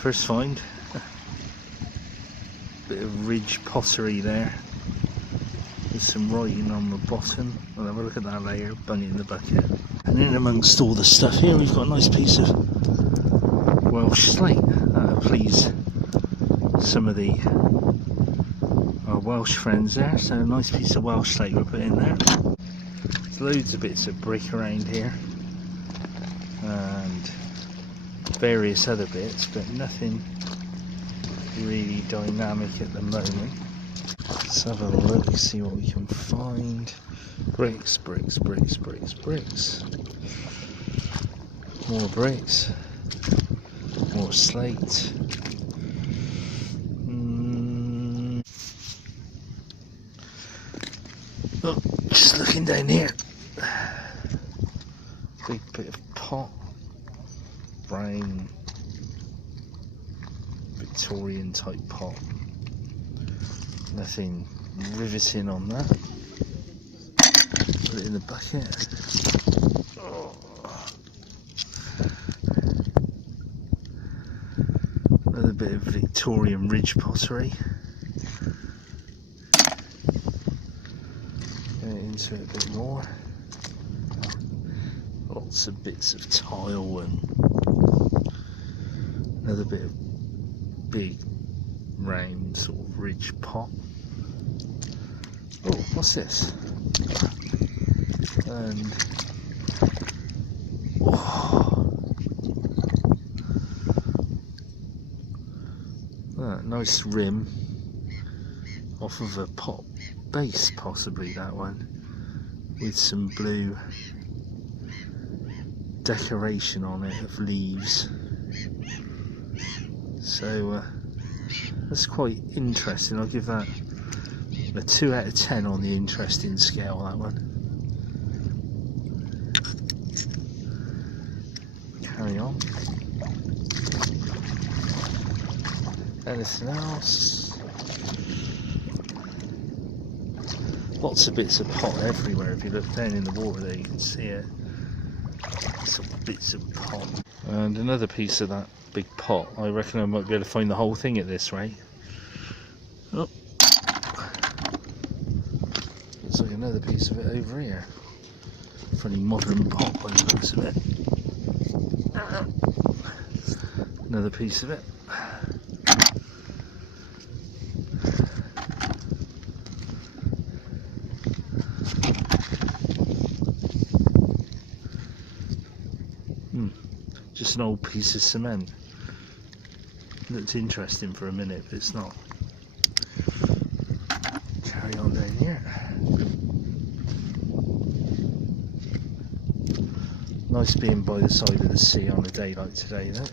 First find. Bit of ridge pottery there. There's some writing on the bottom. We'll have a look at that later. Bung it in the bucket. And in amongst all the stuff here, we've got a nice piece of Welsh slate. That'll please some of our Welsh friends there. So a nice piece of Welsh slate we'll put in there. There's loads of bits of brick around here and various other bits, but nothing really dynamic at the moment. Let's have a look, see what we can find. Bricks, bricks, bricks, bricks, bricks. More bricks. More slate. Oh, just looking down here. Big bit of pot. Brown Victorian type pot. Nothing riveting on that. Put it in the bucket. Oh. Another bit of Victorian ridge pottery. Get into it a bit more. Lots of bits of tile and another bit of big round sort of ridge pot. Oh, what's this? And nice rim off of a pot base, possibly that one, with some blue decoration on it of leaves. So that's quite interesting. I'll give that a 2 out of 10 on the interesting scale, that one. Carry on. Anything else? Lots of bits of pot everywhere. If you look down in the water there, you can see it. Some bits of pot. And another piece of that big pot. I reckon I might be able to find the whole thing at this rate. Oh. Looks like another piece of it over here. Funny modern pot by the looks of it. Another piece of it. Just an old piece of cement. Looked interesting for a minute, but it's not. Carry on down here. Nice being by the side of the sea on a day like today, though.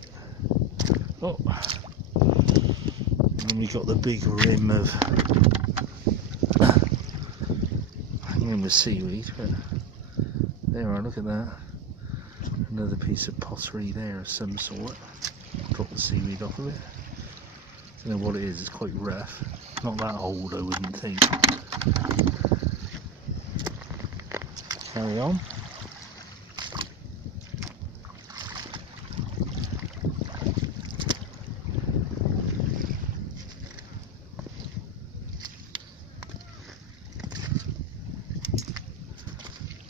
Oh, and then we got the big rim of hanging with seaweed. But there we are, look at that. Another piece of pottery there of some sort. Drop the seaweed off of it. Don't know what it is, it's quite rough. Not that old, I wouldn't think. Carry on.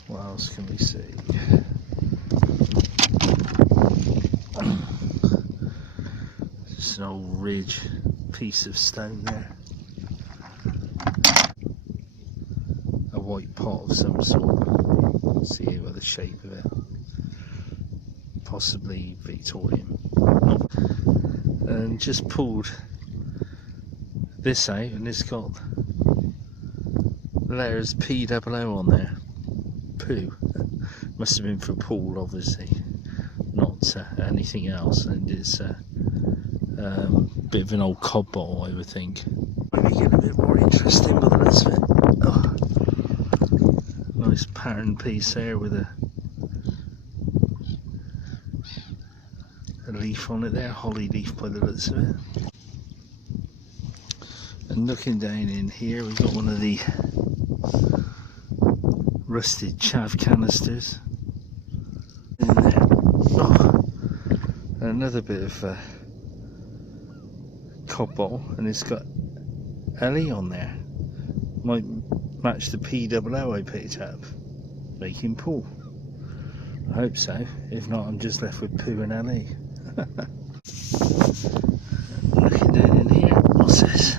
What else can we see? Just an old ridge piece of stone there. A white pot of some sort. See here by the shape of it. Possibly Victorian. And just pulled this out, and it's got the letters POO on there. Poo. Must have been for pool, obviously, not anything else. And it's a bit of an old cod bottle, I would think. Maybe get a bit more interesting by the looks of it. Oh. Nice pattern piece there with a leaf on it there, holly leaf by the looks of it. And looking down in here, we've got one of the rusted chav canisters in there. Oh. Another bit of cod bottle and it's got LE on there. Might match the POO I picked up making pool. I hope so. If not, I'm just left with poo and LE. Looking down in here, what's this?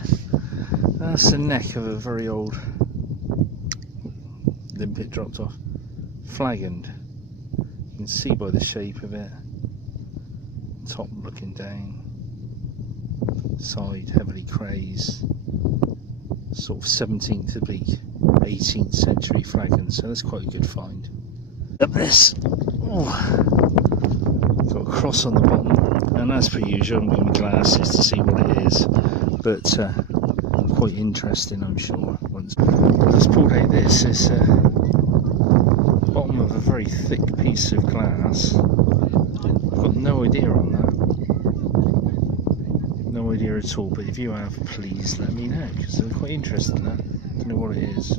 That's the neck of a very old limpet dropped off flagoned. You can see by the shape of it. Top looking down, side heavily crazed, sort of 17th to be 18th century flagon, so that's quite a good find. Up this, oh, got a cross on the bottom, and as per usual, I'm going with glasses to see what it is, but quite interesting, I'm sure. Once I just pulled out this, it's bottom of a very thick piece of glass. I've got no idea on that. No idea at all, but if you have, please let me know, because I'm quite interested in that. I don't know what it is.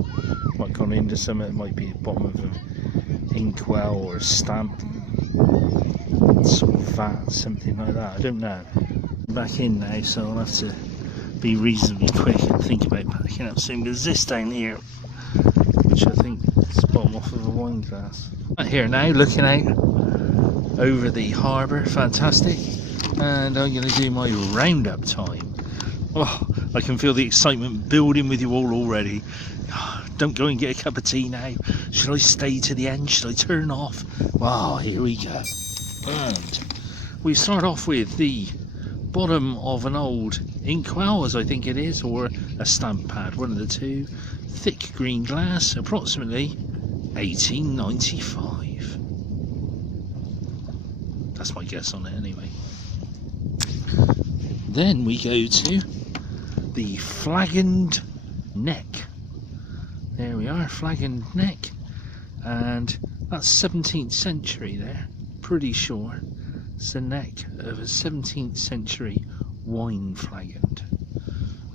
Might gone into something, it might be the bottom of an inkwell or a stamp, sort of vat, something like that. I don't know. I'm back in now, so I'll have to be reasonably quick and think about packing up soon. There's this down here, which I think is bottom off of a wine glass. Right here now, looking out over the harbour, fantastic, and I'm going to do my roundup time. Oh, I can feel the excitement building with you all already. Don't go and get a cup of tea now. Should I stay to the end? Should I turn off? Wow, here we go. And we start off with the bottom of an old inkwell, as I think it is, or a stamp pad, one of the two. Thick green glass, approximately 1895. That's my guess on it anyway. Then we go to the flagoned neck. There we are, flagoned neck, and that's 17th century there, pretty sure. It's the neck of a 17th century wine flagon,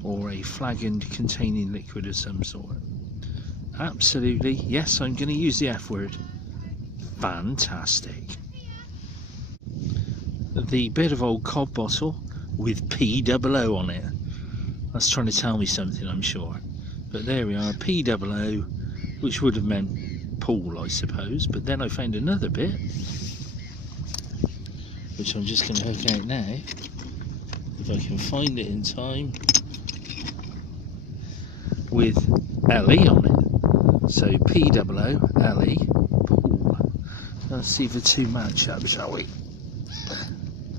or a flagon containing liquid of some sort. Absolutely, yes, I'm going to use the F word, fantastic. The bit of old cod bottle with POO on it. That's trying to tell me something, I'm sure. But there we are, POO, which would have meant pool, I suppose. But then I found another bit, which I'm just going to hook out now, if I can find it in time, with LE on it. So POO, LE, pool. Let's see if the two match up, shall we?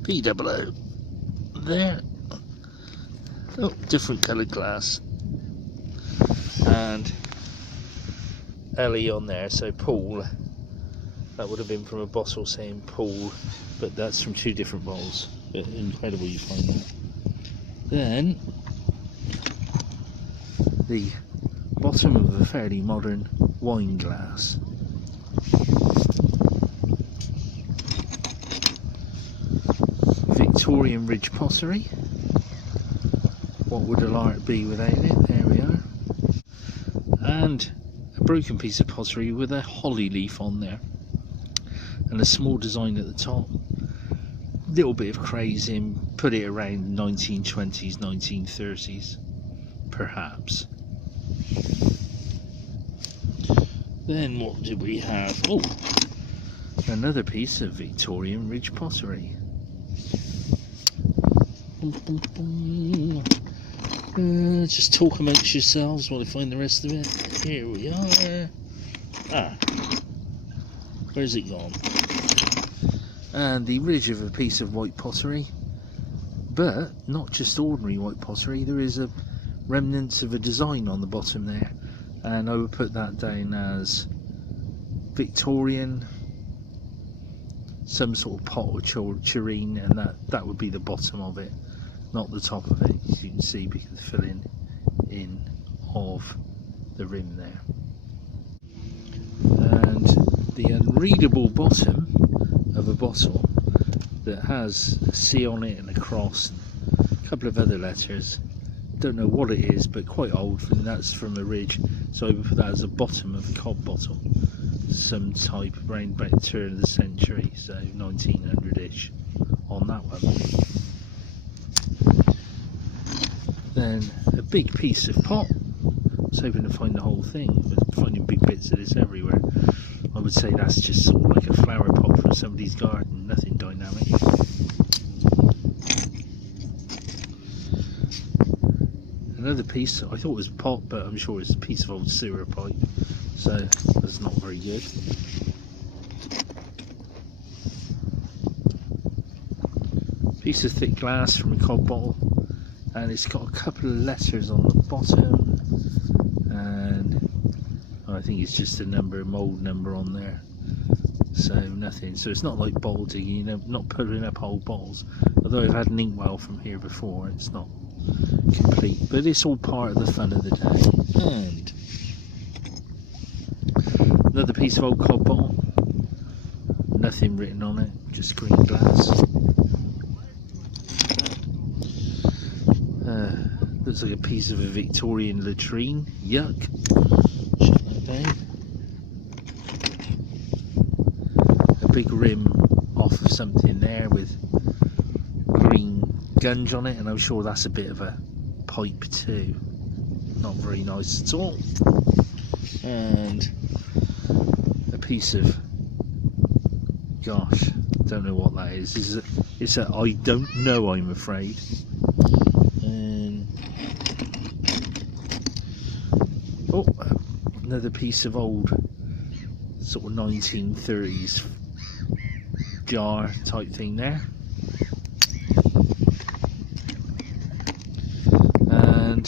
POO, there. Oh, different coloured glass. And LE on there, so pool. That would have been from a bottle saying pool, but that's from two different bottles. Incredible you find that. Then the bottom of a fairly modern wine glass. Victorian Ridge pottery. What would a lark be without it? There we are. And a broken piece of pottery with a holly leaf on there. And a small design at the top. Little bit of crazing, put it around 1920s, 1930s, perhaps. Then what did we have? Oh, another piece of Victorian Ridge pottery. Just talk amongst yourselves while I find the rest of it. Here we are. Ah, where's it gone? And the ridge of a piece of white pottery, but not just ordinary white pottery. There is a remnants of a design on the bottom there, and I would put that down as Victorian, some sort of pot or tureen, and that would be the bottom of it, not the top of it, as you can see, because the filling in of the rim there. And the unreadable bottom of a bottle that has a C on it and a cross and a couple of other letters. Don't know what it is, but quite old, and that's from a ridge, so I would put that as the bottom of a cod bottle, some type around about the turn of the century, so 1900-ish on that one. Then a big piece of pot. I was hoping to find the whole thing, but finding big bits of this everywhere. I would say that's just sort of like a flower pot from somebody's garden, nothing dynamic. Another piece, I thought it was a pot, but I'm sure it's a piece of old sewer pipe, so that's not very good. Piece of thick glass from a cod bottle, and it's got a couple of letters on the bottom, and I think it's just a number, mould number on there, so nothing. So it's not like bottle digging, you know, not pulling up old bottles, although I've had an inkwell from here before. It's not complete, but it's all part of the fun of the day. And another piece of old cod bottle, nothing written on it, just green glass. Looks like a piece of a Victorian latrine. Yuck. Shut that down. A big rim off of something there with green gunge on it, and I'm sure that's a bit of a pipe too. Not very nice at all. And a piece of, gosh, don't know what that is. It's a I don't know, I'm afraid. And oh, another piece of old sort of 1930s jar type thing there. And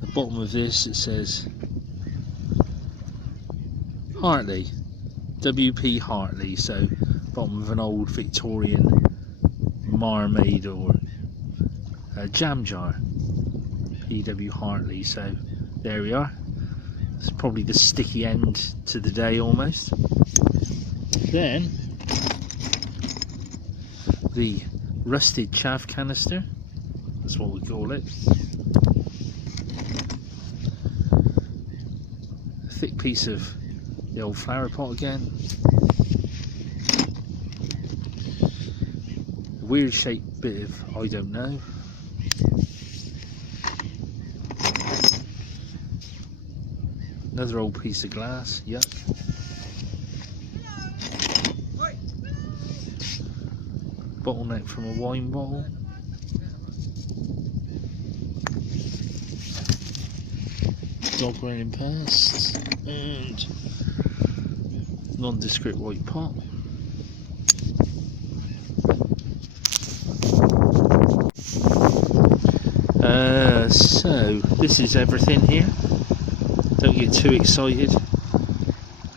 the bottom of this, it says Hartley, W.P. Hartley, so bottom of an old Victorian marmade or a jam jar, P.W. Hartley. So there we are. It's probably the sticky end to the day almost. Then the rusted chaff canister, that's what we call it. A thick piece of the old flower pot again. A weird shaped bit of I don't know. Another old piece of glass, yuck. Bottleneck from a wine bottle. Dog running past. And nondescript white pot. So this is everything here. Don't get too excited,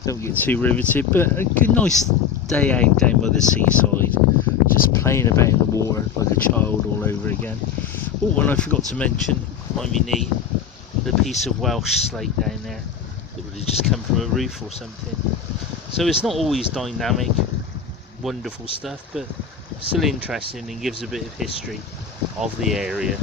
don't get too riveted, but a good nice day out down by the seaside, just playing about in the water like a child all over again. Oh, and I forgot to mention on my knee the piece of Welsh slate down there that would have just come from a roof or something. So it's not always dynamic, wonderful stuff, but still interesting and gives a bit of history of the area.